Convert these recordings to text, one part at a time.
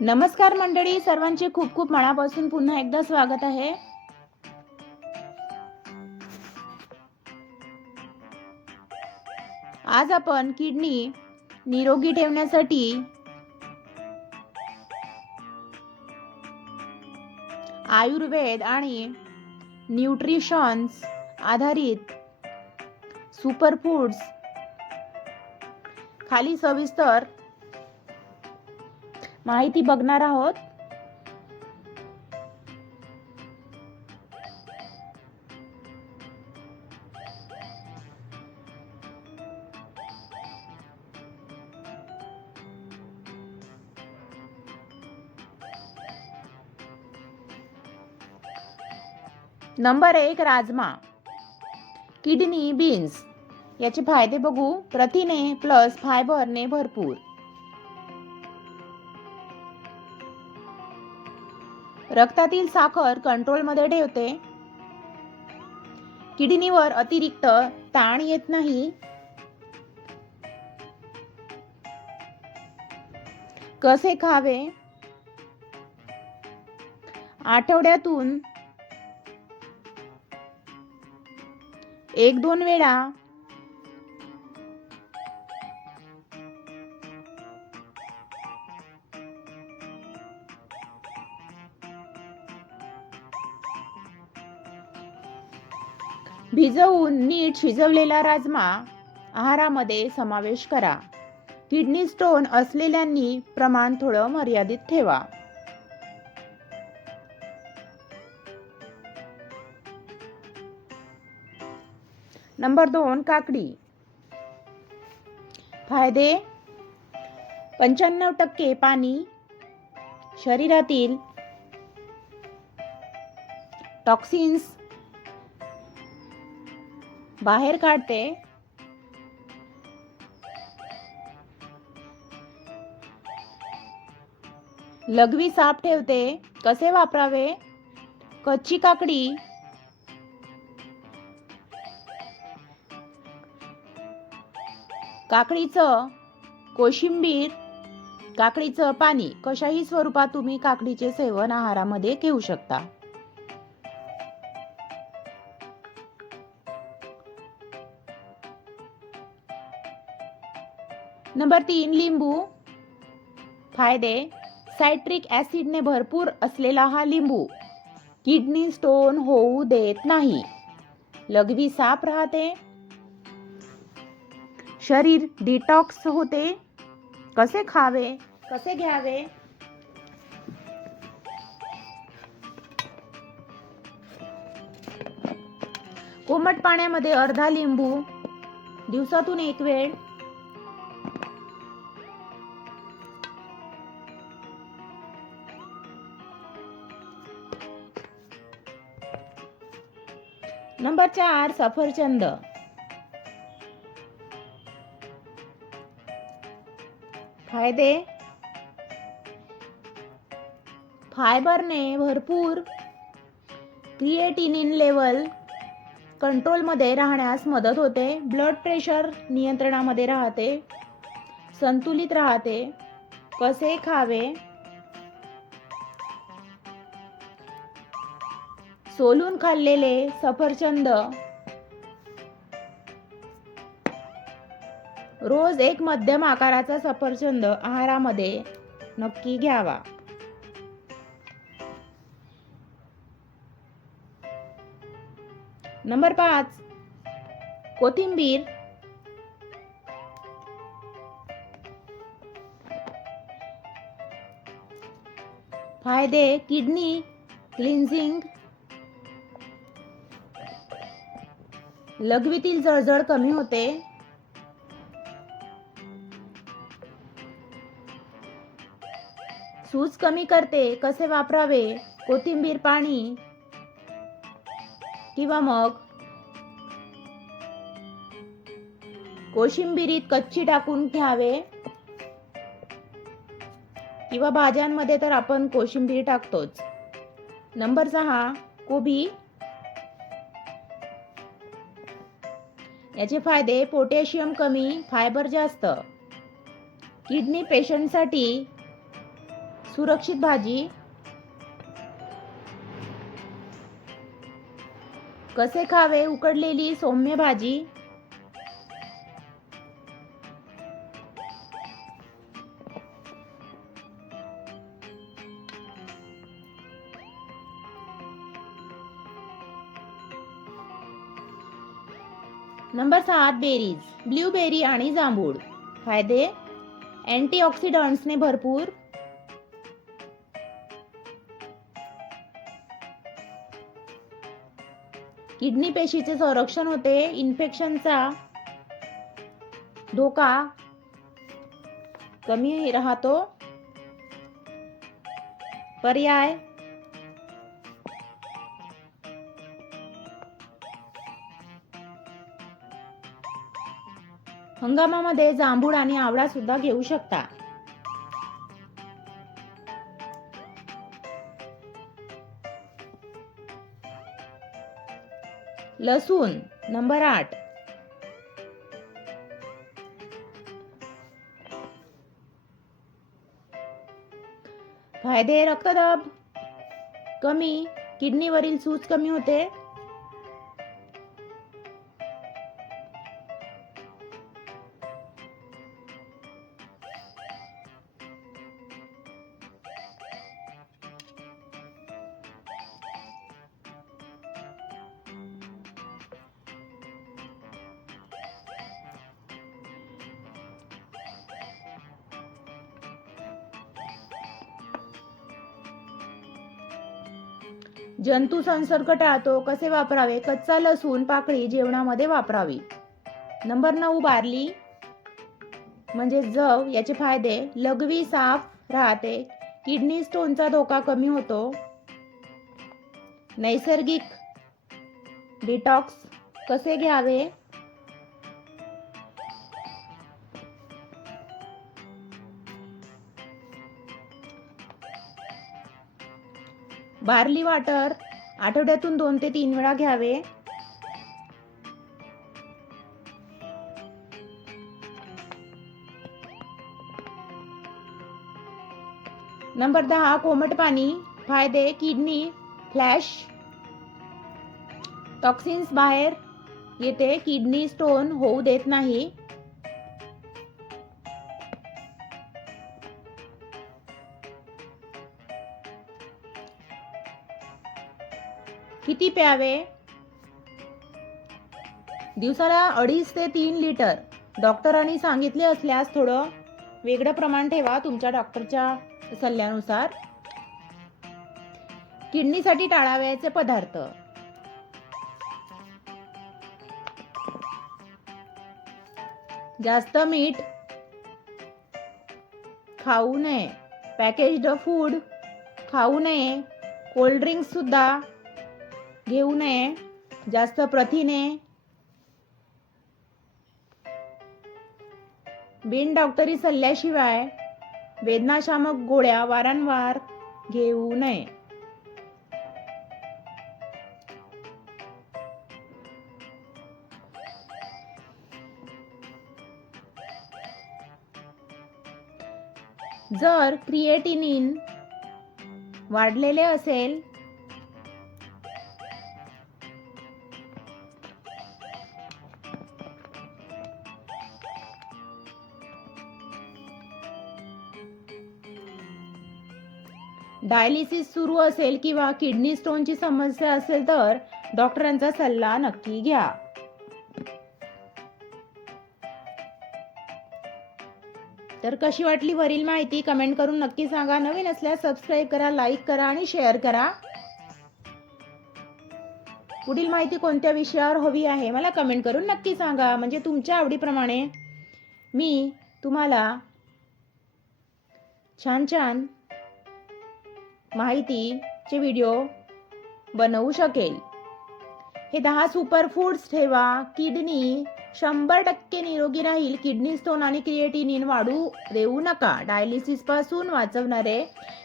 नमस्कार मंडळी, सर्वांचे खूप खूप मनापासून पुन्हा एकदा स्वागत आहे. आज आपण किडनी निरोगी ठेवण्यासाठी आयुर्वेद आणि न्यूट्रिशन्स आधारित सुपरफूड्स खाली सविस्तर माहिती बघणार आहोत. नंबर 1, राजमा. किडनी बीन्स याचे फायदे बघू. प्रथिने प्लस फायबरने भरपूर. रक्तातील साखर कंट्रोलमध्ये ठेवते. किडनीवर अतिरिक्त ताण येत नाही. कसे खावे? आठवड्यातून 1-2 वेळा भिजवून नीट शिजवलेला राजमा आहारामध्ये समावेश करा. किडनी स्टोन असलेल्यांनी प्रमाण थोडं मर्यादित ठेवा. नंबर 2, काकडी. फायदे: 95% पाणी शरीरातील टॉक्सिन्स बाहेर काढते. लघवी साफ ठेवते. कसे वापरावे? कच्ची काकडी काकडीचं कोशिंबीर, काकडीचं पाणी कशाही स्वरूपात तुम्ही काकडीचे सेवन आहारामध्ये घेऊ शकता. नंबर 3, लिंबू. फायदे: सायट्रिक ॲसिडने भरपूर असलेला हा लिंबू किडनी स्टोन होऊ देत नाही. लघवी साफ राहते. शरीर डिटॉक्स होते. कसे खावे? कसे घ्यावे? कोमट पाण्यामध्ये अर्धा लिंबू दिवसातून 1 वेळ. नंबर 4, सफरचंद. फायदे: फायबरने भरपूर. क्रिएटिनिन लेवल कंट्रोलमध्ये राहण्यास मदत होते. ब्लड प्रेशर नियंत्रणामध्ये राहते. संतुलित राहते. कसे खावे? सोलून खाल्लेले सफरचंद रोज 1 मध्यम आकाराचा सफरचंद आहारामध्ये नक्की घ्यावा. नंबर 5, कोथिंबीर. फायदे: किडनी क्लिन्झिंग. लघवीतील जळजळ कमी होते. सूज कमी करते. कसे वापरावे? कोथिंबीर पाणी किंवा मग कोशिंबिरीत कच्ची टाकून घ्यावे किंवा भाज्यांमध्ये तर आपण कोशिंबीर टाकतोच. नंबर 6, कोबी. याचे फायदे: पोटॅशियम कमी, फायबर जास्त. किडनी पेशंटसाठी सुरक्षित भाजी. कसे खावे उकडलेली सौम्य भाजी. नंबर 7 बेरीज. ब्लूबेरी आणि जांभूळ. फायदे: अँटीऑक्सिडंट्सने भरपूर. किडनी पेशीचे संरक्षण होते. इन्फेक्शनचा धोका कमी राहतो. पर्याय: हंगामामध्ये जांभूळ आणि आवळा सुद्धा घेऊ शकता. लसूण. नंबर 8. फायदे: रक्तदाब कमी, किडनीवरील सूज कमी होते. जंतू संसर्ग टाळतो. कसे वापरावे? कच्चा लसूण पाकळी जेवणामध्ये वापरावी. नंबर 9 बार्ली म्हणजे जव. याचे फायदे: लघवी साफ राहते, किडनी स्टोनचा धोका कमी होतो, नैसर्गिक डिटॉक्स. कसे घ्यावे? बार्ली वाटर आठवड्यातून 2 ते 3 वेळा घ्यावे. नंबर 10 कोमट पाणी. फायदे: किडनी फ्लॅश, टॉक्सिन्स बाहेर येते, किडनी स्टोन होऊ देत नाही. किती प्यावे? दिवसाला 2.5 ते 3 लिटर. डॉक्टरांनी सांगितले असल्यास थोडं वेगळं प्रमाण ठेवा तुमच्या डॉक्टरच्या सल्ल्यानुसार. किडनीसाठी टाळावयाचे पदार्थ: जास्त मीठ खाऊ नये, पॅकेज्ड फूड खाऊ नये, कोल्ड ड्रिंक्स सुद्धा घेऊ नये, जास्त प्रथिने, बिन डॉक्टरी सल्ल्याशिवाय वेदनाशामक गोळ्या वारंवार घेऊ नये. जर क्रिएटिनिन वाढलेले असेल डायलिसिस सुरू असेल किंवा किडनी स्टोनची समस्या असेल तर डॉक्टरांचा सल्ला नक्की घ्या. तर कशी वाटली वरील माहिती कमेंट करून नक्की सांगा. नवीन असल्यास सबस्क्राईब करा, लाईक करा आणि शेअर करा. पुढील माहिती कोणत्या विषयावर हवी आहे मला कमेंट करून नक्की सांगा. म्हणजे तुमच्या आवडीप्रमाणे मी तुम्हाला छान छान माहितीचे व्हिडिओ बनवू शकेल. हे 10 सुपर फूड्स ठेवा. किडनी 100% निरोगी राहील. किडनी स्टोन आणि क्रिएटिनिन वाढू देऊ नका. डायलिसिस पासून वाचवणारे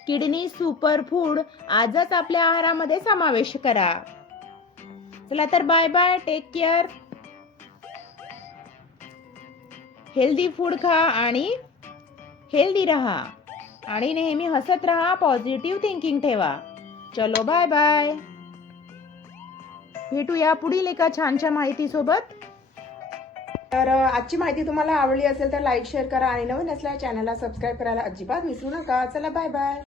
किडनी सुपर फूड आजच आपल्या आहारामध्ये समावेश करा. चला तर bye bye. Take care. Healthy food खा आणि हेल्दी रहा. आणि नेहमी हसत राहा, पॉझिटिव्ह थिंकिंग ठेवा. चलो बाय बाय. भेटूया पुढील एका छानशा माहितीसोबत. तर आजची माहिती तुम्हाला आवडली असेल तर लाईक शेअर करा आणि नवीन असल्यास चॅनलला सबस्क्राईब करायला अजिबात विसरू नका. चला बाय बाय.